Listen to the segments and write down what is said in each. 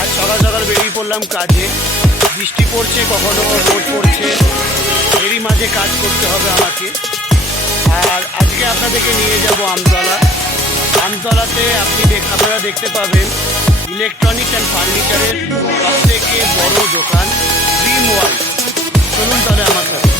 আজ সকাল সকাল বেরিয়ে পড়লাম কাজে। বৃষ্টি পড়ছে, কখনো রোদ পড়ছে, এরই মাঝে কাজ করতে হবে আমাকে। আর আজকে আপনাদেরকে নিয়ে যাব আমতলাতে। আপনারা দেখতে পাবেন ইলেকট্রনিক্স অ্যান্ড ফার্নিচারের সবথেকে বড় দোকান ড্রিম ওয়ার্ল্ড। চলুন তাহলে আমার সাথে।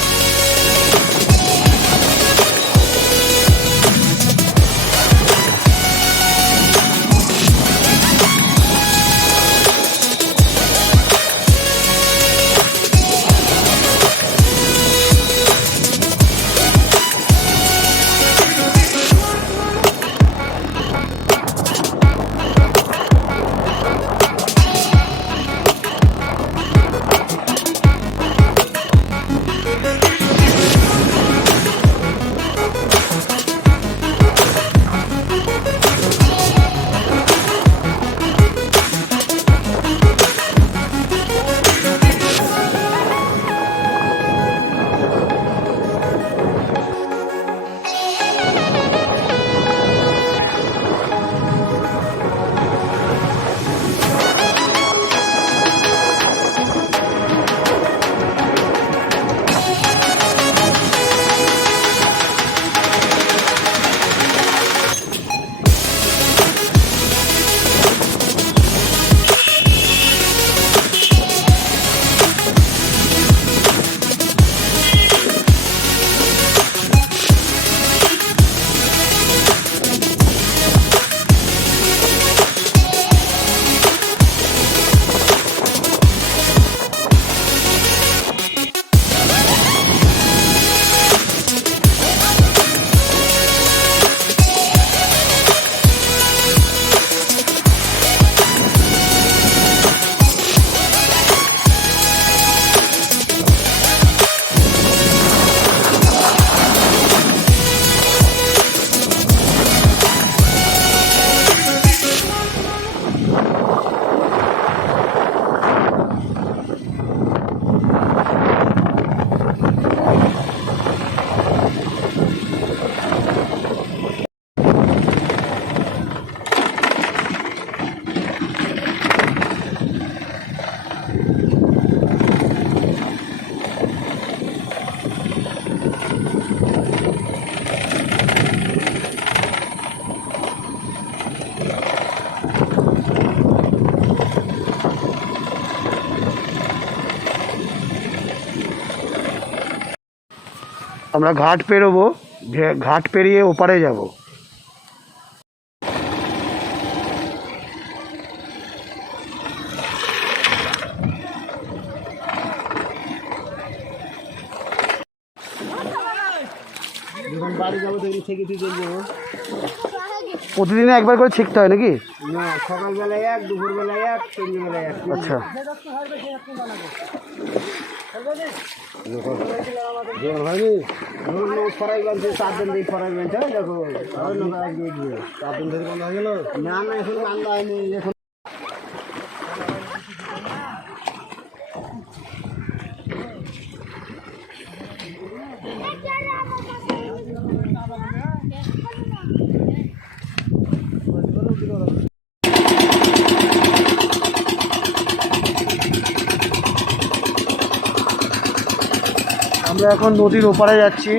আমরা ঘাট পেরোবো, ঘাট পেরিয়ে ওপারে যাব। বাড়ি যাবো তৈরি থেকে প্রতিদিনে একবার করে শিখতে হয় নাকি? না, সকালবেলায় এক, দুপুরবেলায় এক, সন্ধ্যেবেলায় এক। আচ্ছা, হয়নি ফরাইগঞ্জ 4 দিন দিয়ে ফরাইগঞ্জ দেখো 4 দিন ধরে বন্ধ হয়ে গেল। না না, এখন বন্ধ হয়নি। এখন আমরা এখন নদীর ওপারে যাচ্ছি।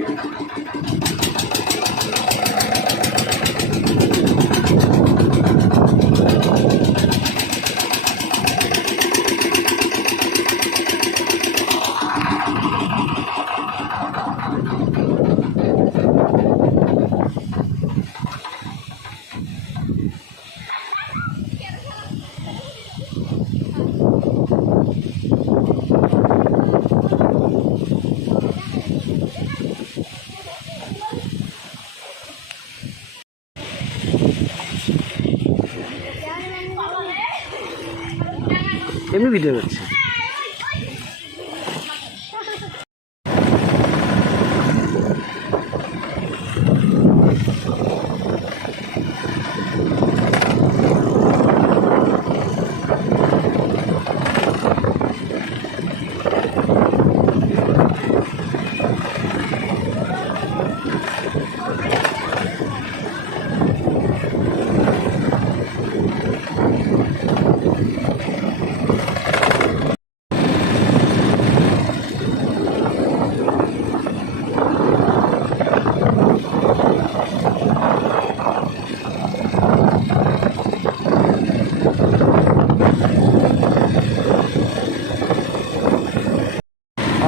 এমনি ভিডিও করছে।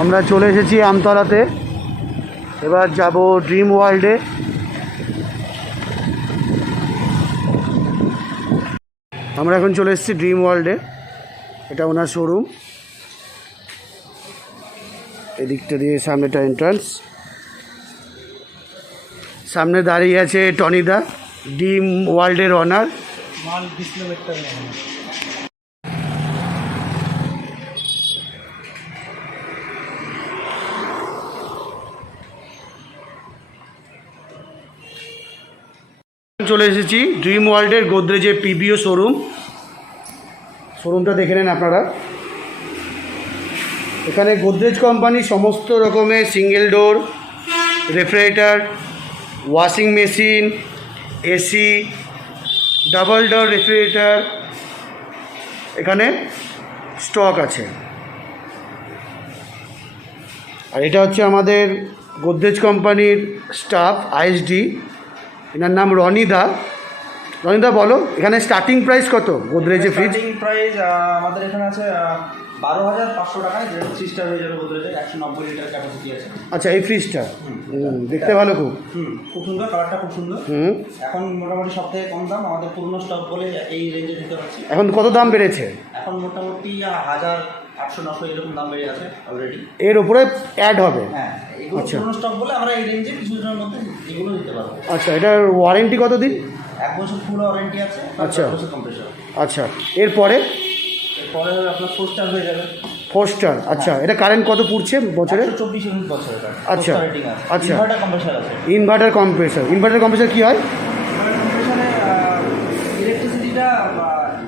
আমরা চলে এসেছি আমতলাতে, এবার যাব ড্রিম ওয়ার্ল্ডে। আমরা এখন চলে এসেছি ড্রিম ওয়ার্ল্ডে, এটা ওনার শোরুম। এদিকটা দিয়ে সামনেটা এন্ট্রান্স, সামনে দাঁড়িয়ে আছে টনিদা, ড্রিম ওয়ার্ল্ডের অনার। চলে এসেছি ড্রিম ওয়ার্ল্ডের গোদরেজের পিবিও শোরুমটা দেখে নেন আপনারা। এখানে গোদরেজ কোম্পানির সমস্ত রকমের single door, refrigerator, washing machine, AC, double door refrigerator এখানে স্টক আছে। আর এটা হচ্ছে আমাদের গোদরেজ কোম্পানির স্টাফ আইএসডি, এনার নাম রনিদা। রনিদা বলো, এখানে স্টার্টিং প্রাইস কত গোদরেজের ফ্রিজ? স্টার্টিং প্রাইস আমাদের এখানে আছে 12,500 টাকায়, যেটা 3 স্টার হয়ে যাবে গোদরেজের, 190 লিটার ক্যাপাসিটি আছে। আচ্ছা, এই ফ্রিজটা দেখতে ভালো খুব। খুব সুন্দর, কালারটা খুব সুন্দর। এখন মোটামুটি সব থেকে কম দাম, আমাদের পুরনো স্টক বলে এই রেঞ্জে দিতে পারছি। এখন কত দাম বেড়েছে? এখন মোটামুটি 1,800-900 এরকম দাম বেড়ে আছে অলরেডি। এর উপরে অ্যাড হবে? হ্যাঁ, এগুলো আচ্ছা। পুরনো স্টক বলে আমরা এই রেঞ্জে কিছু দিনের মধ্যে এগুলো দিতে পারবো। আচ্ছা, এটার ওয়ারেন্টি কত দিন? 1 বছর ফুল ওয়ারেন্টি আছে। আচ্ছা। 1 বছর কম্প্রেসর। আচ্ছা, এরপরে এরপরে আপনার 4 স্টার হয়ে যাবে। 4 স্টার। আচ্ছা, এটা কারেন্ট কত পড়ছে বছরে? 124 ইউনিট বছরে। আচ্ছা, আচ্ছা। ইনভার্টার কম্প্রেসর আছে। ইনভার্টার কম্প্রেসর কী হয়? কম্প্রেসরে ইলেকট্রিসিটিটা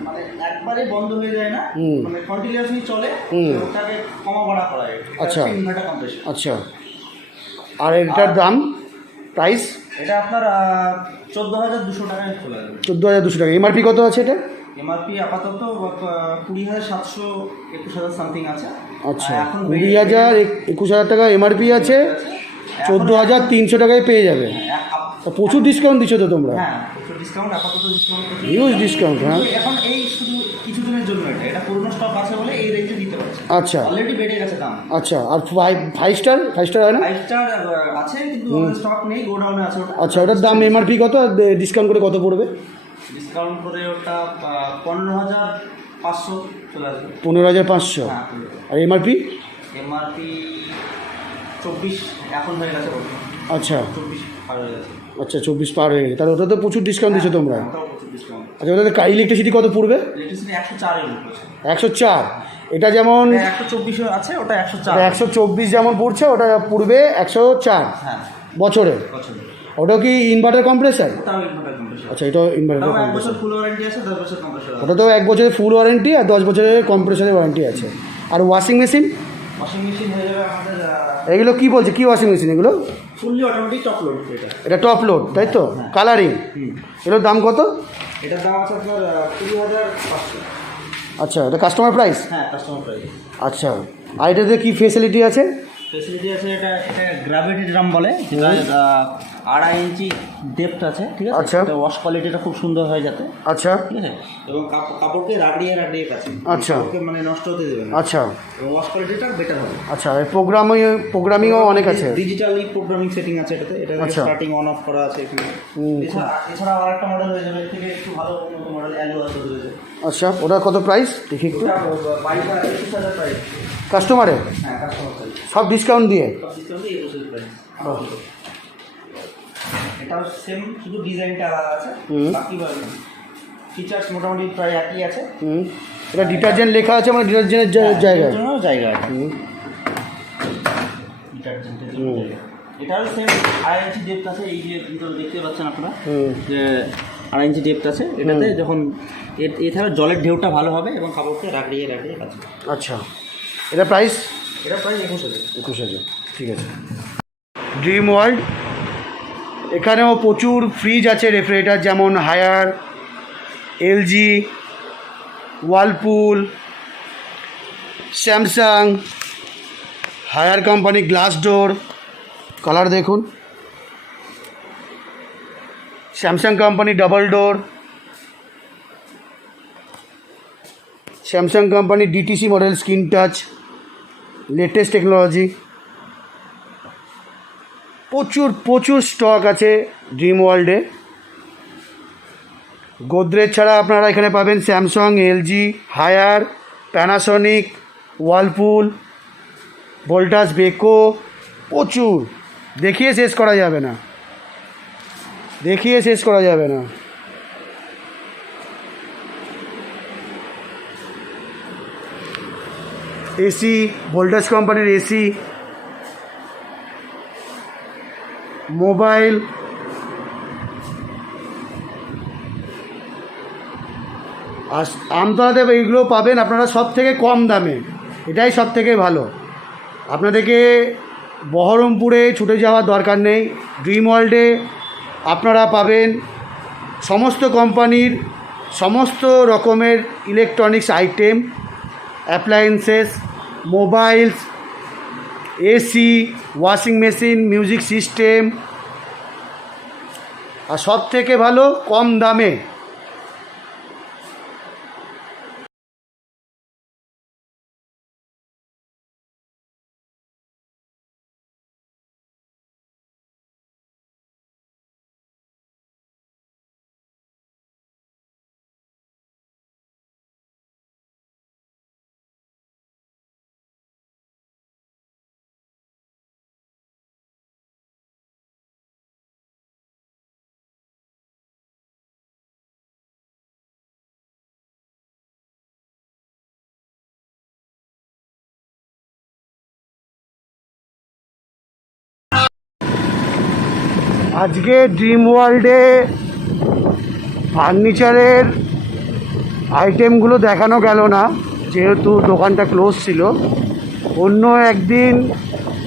মানে একবারে বন্ধ হয়ে যায় না, মানে কন্টিনিউয়াসলি চলে, ওটাকে কমা বাড়া করা যায়। আচ্ছা। Inverter compressor. আচ্ছা, আর এটার দাম প্রাইস? এটা আপনার 14,200 টাকায় চলে যাবে। 14,200 টাকা। এমআরপি কত আছে এটা? এমআরপি আপাতত 20,700 21,000 সামথিং আছে। আচ্ছা, এখন 20,000 21,000 টাকা এমআরপি আছে, 14,300 টাকায় পেয়ে যাবে। তা প্রচুর ডিসকাউন্ট দিচ্ছ তো তোমরা। হ্যাঁ, প্রচুর ডিসকাউন্ট, আপাতত ডিসকাউন্ট। Huge discount. হ্যাঁ, এখন এই শুধু কিছুদিনের জন্য এটা পুরনো স্টক আছে বলে এই রেঞ্জে দিতে পারছি। আচ্ছা, অলরেডি বেড়ে গেছে দাম। আচ্ছা। আর ফাইভ স্টার হয় না? 5 স্টার আছে, কিন্তু স্টক নেই, গোডাউনে আছে ওটা। আচ্ছা, ওটার দাম এমআরপি কত, ডিসকাউন্ট করে কত পড়বে? ডিসকাউন্ট করে ওটা 15,500 চলে আসবে। 15,500। হ্যাঁ, আর এমআরপি? এমআরপি 24 এখন হয়ে গেছে বর্তমানে। আচ্ছা, 24 পার হয়ে গেছে। আচ্ছা, 24 পার হয়ে গেছে। তাহলে ওটা তো প্রচুর ডিসকাউন্ট দিচ্ছ তোমরা। ওটাও প্রচুর ডিসকাউন্ট। আচ্ছা, ওটাতে ইলেকট্রিসিটি কত পড়বে? ইলেকট্রিসিটি 104 এর উপরে। 104। এটা যেমন 124 আছে, ওটা 104। 124 যেমন পড়ছে, ওটা পড়বে 104 হ্যাঁ, বছরে। বছরে। ওটাও কি ইনভার্টার কম্প্রেসার? ওটাও ইনভার্টার কম্প্রেসর। আচ্ছা, এটাও ইনভার্টার ওটাও 1 কম্প্রেসার। বছর ফুল ওয়ারেন্টি আছে, 10 বছর কম্প্রেসর আছে। ওটা তো 1 বছরের ফুল ওয়ারেন্টি আর 10 বছরের কম্প্রেসারের ওয়ারেন্টি আছে। আর ওয়াশিং মেশিন? ওয়াশিং মেশিন হয়ে যাবে আমাদের এগুলো কি বলছে, কি ওয়াশিং মেশিন এগুলো? Fully automatic top load. এটা টপ লোড, তাই তো? কালারিং। এগুলোর দাম কত? এটার দাম আছে আপনার 20,500। আচ্ছা, এটা কাস্টমার প্রাইস? হ্যাঁ, কাস্টমার প্রাইস। আচ্ছা, আর এটাতে কী ফেসিলিটি আছে? ফেসিলিটি আছে, এটা গ্র্যাভিটি ড্রাম বলে, যেটা 2.5 ইঞ্চি ডেপথ আছে, ঠিক আছে? আচ্ছা। তো ওয়াশ কোয়ালিটিটা খুব সুন্দর হয়ে যাবে, আচ্ছা, ঠিক আছে? এবং কাপড়কে রাগড়িয়ে কাছে, আচ্ছা, কাপড়কে মানে নষ্ট হতে দেবে না। আচ্ছা, এবং ওয়াশ কোয়ালিটিটা বেটার হবে। আচ্ছা। আর প্রোগ্রামিংও অনেক আছে? ডিজিটালি প্রোগ্রামিং সেটিং আছে এটাতে। এটা স্টার্টিং অন অফ করা আছে এখানে। এছাড়া আরেকটা মডেল হয়ে যাবে, এর থেকে একটু ভালো মডেল অ্যালো আছে রয়েছে। আচ্ছা, ওটা কত প্রাইস দেখি একটু? 22,000 প্রাইস। কাস্টমারে? হ্যাঁ, কাস্টমার প্রাইস। সব ডিসকাউন্ট দিয়ে? সব ডিসকাউন্ট দিয়ে 21,000 প্রাইস। এটাও সেম, শুধু ডিজাইনটা আলাদা আছে, বাকি ফিচার্স মোটামুটি প্রায় একই আছে। এটা ডিটারজেন্ট লেখা আছে, মানে ডিটারজেন্টের জায়গায় জায়গা আছে। ডিটারজেন্টের জন্য জায়গা। এটাও সেম 2.5 ইঞ্চি ডেপথ আছে, এই যে ভিতরে দেখতে পাচ্ছেন আপনারা যে 2.5 ইঞ্চি ডেপথ আছে। এটাতে যখন এছাড়া জলের ঢেউটা ভালো হবে এবং কাপড়কে রাগড়িয়ে কাছে। আচ্ছা, এটা প্রাইস? এটা প্রায় 21,000। 21,000, ঠিক আছে। ড্রিম ওয়ার্ল্ড, এখানেও প্রচুর ফ্রিজ আছে, রেফ্রিজারেটর, যেমন Haier, LG, Whirlpool, Samsung, Haier company glass door, colour দেখুন, Samsung company double door, Samsung company DTC model screen touch, latest technology, প্রচুর প্রচুর স্টক আছে ড্রিম ওয়ার্ল্ডে। গোদরেজ ছাড়া আপনারা এখানে পাবেন Samsung, LG, Haier, Panasonic, Whirlpool, Voltas, Beko, প্রচুর, দেখিয়ে শেষ করা যাবে না, দেখিয়ে শেষ করা যাবে না। এসি, ভোল্টাস কোম্পানির এসি, মোবাইল, আর আমতলাতে এইগুলো পাবেন আপনারা সব থেকে কম দামে, এটাই সব থেকে ভালো। আপনাদেরকে বহরমপুরে ছুটে যাওয়ার দরকার নেই, ড্রিম ওয়ার্ল্ডে আপনারা পাবেন সমস্ত কোম্পানির সমস্ত রকমের electronics item, appliances, mobiles, AC, washing machine, music system, আর সব থেকে ভালো কম দামে। আজকে ড্রিম ওয়ার্ল্ডে ফার্নিচারের আইটেমগুলো দেখানো গেল না, যেহেতু দোকানটা ক্লোজ ছিল। অন্য একদিন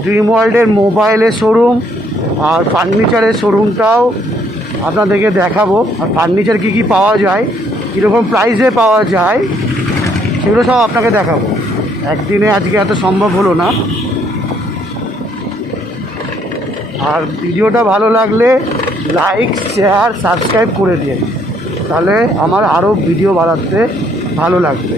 ড্রিম ওয়ার্ল্ডের মোবাইলের শোরুম আর ফার্নিচারের শোরুমটাও আপনাদেরকে দেখাবো, আর ফার্নিচার কী কী পাওয়া যায়, কীরকম প্রাইসে পাওয়া যায়, সেগুলো সব আপনাকে দেখাবো। একদিনে আজকে এত সম্ভব হলো না। আর ভিডিওটা ভালো লাগলে লাইক, শেয়ার, সাবস্ক্রাইব করে দিন, তাহলে আমার আরও ভিডিও বানাতে ভালো লাগবে।